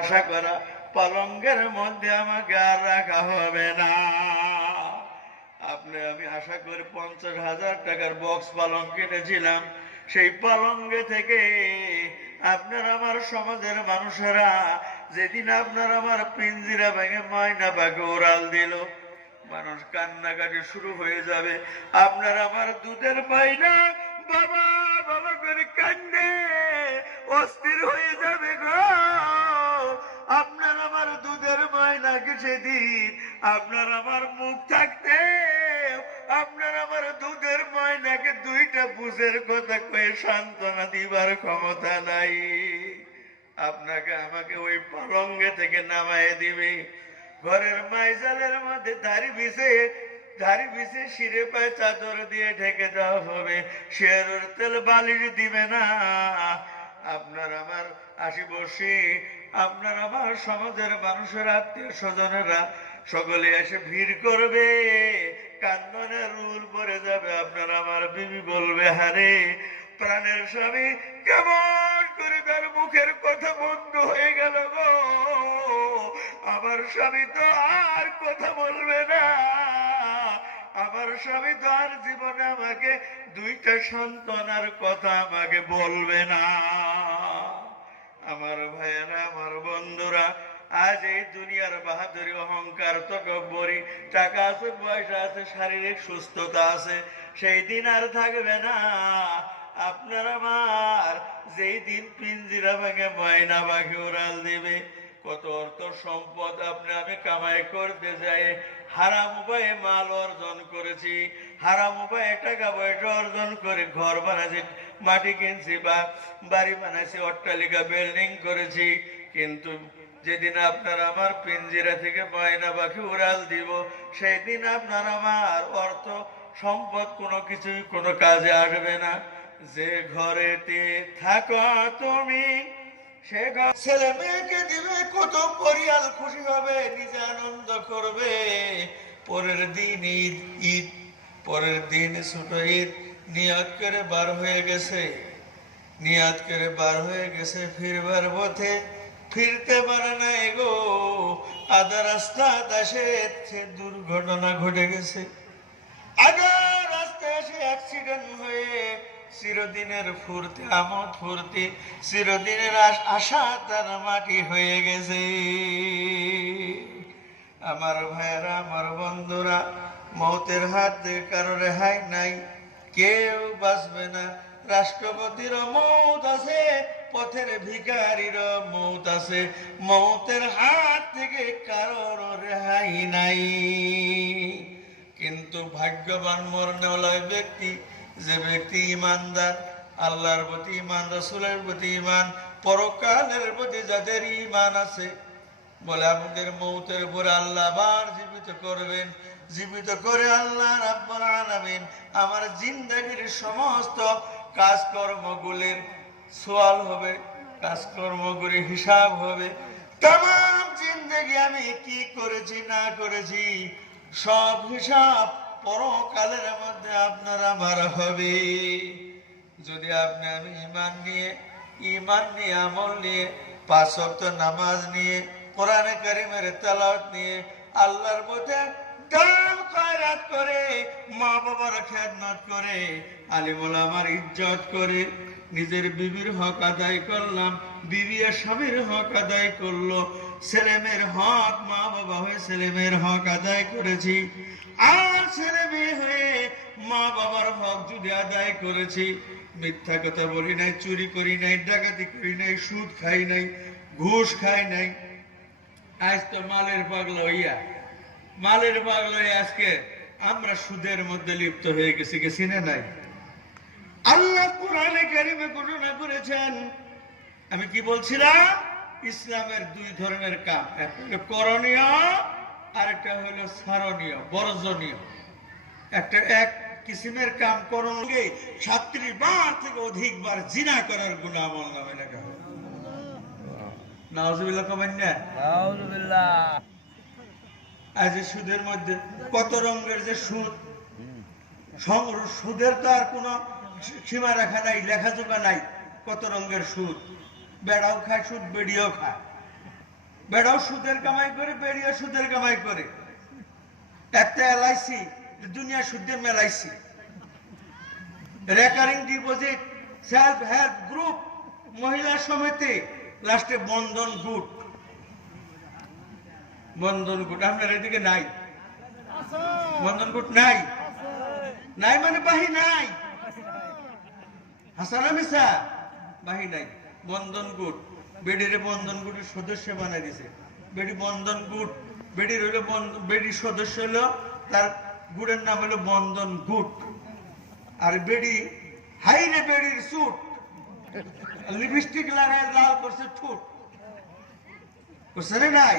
আশা করা পালঙ্গের মধ্যে আমাকে আর রাখা হবে না। আমি আশা করি 50,000 টাকার বক্স পালঙ্ক কিনেছিলাম, সেই পালঙ্গে থেকে আপনার আমার সমাজের মানুষেরা যেদিন আপনার আমার পিঞ্জিরা ভেঙে ময়না পাখি উড়াল দিল, মানুষ কান্নাকাটি শুরু হয়ে যাবে। আপনার আমার দুধের পায়না বাবা বাবা করে কান্দে অস্থির হয়ে যাবে গো। আপনার আমার দুধের ময়নাকে সেদিন আপনার আমার মুখ থাকতে আপনার আমার দুধের ময়নাকে দুইটা বুঝের কথা কয়ে সান্ত্বনা দিবার ক্ষমতা নাই। আপনাকে আমাকে ওই পালঙ্গে থেকে নামায় দিবে, ঘরের মাইজালের মধ্যে ধারি বিছে শিরে পায়ে চাদর দিয়ে ঢেকে দেওয়া হবে, শেয়ারের তেল বালিশ দিবে না। আপনার আমার আশিবর্ষী আপনার আমার সমাজের মানুষের আত্মীয় স্বজনেরা সকলে এসে ভিড় করবে, কান্দনে রুল পড়ে যাবে। আপনার আমার বিবি বলবে, হারে প্রাণের স্বামী কেমন করে তার মুখের কথা বন্ধ হয়ে গেল গো, আমার স্বামী তো আর কথা বলবে না, আমার স্বামী তো আর জীবনে আমাকে দুইটা সন্তানের কথা আমাকে বলবে না। আমার ভাইয়েরা, আমার বন্ধুরা, আজ এই দুনিয়ার বাহাদুরি অহংকার তকব্বরি, টাকা আছে পয়সা আছে শারীরিক সুস্থতা আছে, সেই দিন আর থাকবে না। আপনার আমার যেই দিন পিঞ্জিরা ভেঙে ময়না পাখি উড়াল দিবে, কত অর্থ সম্পদ আমি কামাই করতে যাই হারাম উপায়ে মাল অর্জন করেছি, হারাম উপায়ে টাকা পয়সা অর্জন করে ঘর বানাইছি, মাটি কিনছি বা বাড়ি বানাইছি, অট্টালিকা বিল্ডিং করেছি, কিন্তু যেদিন আপনার আমার পিঞ্জিরা থেকে ময়না পাখি উড়াল দিব, সেই দিন আপনার আমার অর্থ সম্পদ কোনো কিছুই কোনো কাজে আসবে না। যে ঘরেতে থাকো তুমি সে ছেলে মেয়েকে দিবে, কত পরিয়াল খুশি হবে, নিজে আনন্দ করবে। পরের দিন ঈদ, পরের দিন ছোট ঈদ, নিয়াত করে বার হয়ে গেছে, নিয়াত করে বার হয়ে গেছে, ফিরবার পথে ফিরতে পারে না গো, আধা রাস্তা আসে দুর্ঘটনা ঘটে গেছে, আধা রাস্তায় এসে অ্যাক্সিডেন্ট হয়ে চিরদিনের ফুর্তি আমোদ ফুর্তি, চিরদিনের আশা তার মাটি হয়ে গেছে। আমার ভাইয়েরা, আমার বন্ধুরা, মৌতের হাত থেকে কারো রেহাই নাই, কেউ বাঁচবে না। রাষ্ট্রপতির মৌত আছে, পথের ভিখারির মৌত আছে, মৌতের হাত থেকে কারোর রেহাই নাই। কিন্তু ভাগ্যবান মরণওয়ালা ব্যক্তি, যে ব্যক্তি ইমানদার, আল্লাহর প্রতি ইমান, রাসূলের প্রতি ইমান, পরকালের প্রতি যাদের ইমান আছে, বলে আমাদের মৌতের পরে আল্লাহ আবার জীবিত করবেন, জীবিত করে আল্লাহ রাব্বুল আলামিন আমার জিন্দেগীর সমস্ত কাজকর্মগুলির সওয়াল হবে, কাজকর্মগুলির হিসাব হবে। তামাম জিন্দেগি আমি কি করেছি না করেছি সব হিসাব পরকালের মধ্যে আপনার আমার হবে। যদি আপনি আমি ইমান নিয়ে আমল নিয়ে 5 ওয়াক্ত নামাজ নিয়ে কোরআনে কারিমের তেলাওয়াত নিয়ে আল্লাহর পথে দান খয়রাত করে, মা বাবার খেদমত করে, আলিম ওলামার ইজ্জত করে, নিজের বিবির হক আদায় করলাম, বিবি আর স্বামীর হক আদায় করলো, ছেলেমেয়ের হক, মা বাবা হয়ে ছেলেমেয়ের হক আদায় করেছি, আর ছেলে মেয়ে হয়ে মা বাবার হক যদি আদায় করেছি, মিথ্যা কথা বলি নাই, চুরি করি নাই, ডাকাতি করি নাই, সুদ খাই নাই, ঘুষ খাই নাই। আজ তো মালের পাগল হইয়া আজকে আমরা সুদের মধ্যে লিপ্ত হয়ে গেছি না নাই? আল্লাহ কোরআনে কারিমে ঘোষণা করেছেন, আমি কি বলছিলাম, ইসলামের 2 ধরনের কাম, একটা হলো করণীয় আর একটা হলো সারণীয়, বর্জনীয়। একটা এক কিসিমের কাম করণকে 36 বার থেকে অধিকবার জিনা করার গুনাহ আমল নামে লেখা হয়। নাউজুবিল্লাহ কমেন না? নাউজুবিল্লাহ। আজ সুদের মধ্যে কত রঙের যে সুদ, সুদের তো আর কোনো সীমা রেখা নাই, লেখাজোখা নাই, কত রঙের সুদ। বেড়াও খায় সুদ, বেড়িও খায়, বেড়াও সুদের কামাই করে, বেড়িয়ে সুদের কামাই করে। একটা এলআইসি, দুনিয়া সুদের মেলাইছি, recurring deposit, self help group, মহিলা সমিতি, লাস্টে বন্ধন গুট। বন্ধন গুট আপনার এদিকে নাই? বন্ধন গুট নাই? নাই মানে বাহি নাই। হাসান মিসা বাহি নাই। বন্ধন গুট, বেডিরে বন্ধন গুটের সদস্য বানাই দিছে। বেডি বন্ধন গুট, বেডির হইলো বেডির সদস্য হলো, তার গুড়ের নাম হলো বন্ধন গুট। আর বেডি হাইরে বেডির সুট, লিপস্টিক লাগায় লাল করছে ঠোঁট, বুঝছে নাই?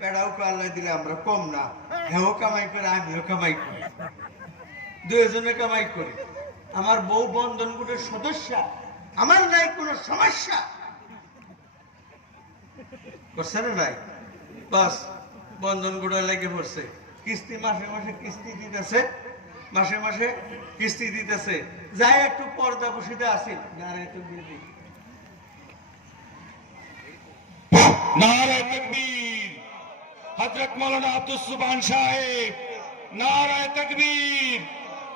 বেড়াও আল্লাহ দিলে আমরা কম না, হেও কামাই করে আমিও কামাই করি, দুজনে কামাই করি। আমার বউ বন্ধন গুটের সদস্য, আমার নাই কোনো সমস্যা, বুঝছে নাই? বাস বন্ধন গুড়া লেগে পড়ছে, কিস্তি মাসে মাসে কিস্তি দিতেছে, মাসে মাসে কিস্তি দিতেছে। যাই একটু পর্দা বসিতে আসিল, একটু দিয়ে দিই। नाराए तकबीर, हजरत मौलाना अब्दुल सुभान साहेब। नाराए तकबीर,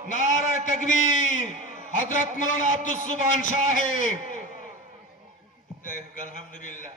नाराए तकबीर, हजरत मौलाना अब्दुल सुभान साहेब। अल्हम्दुलिल्लाह।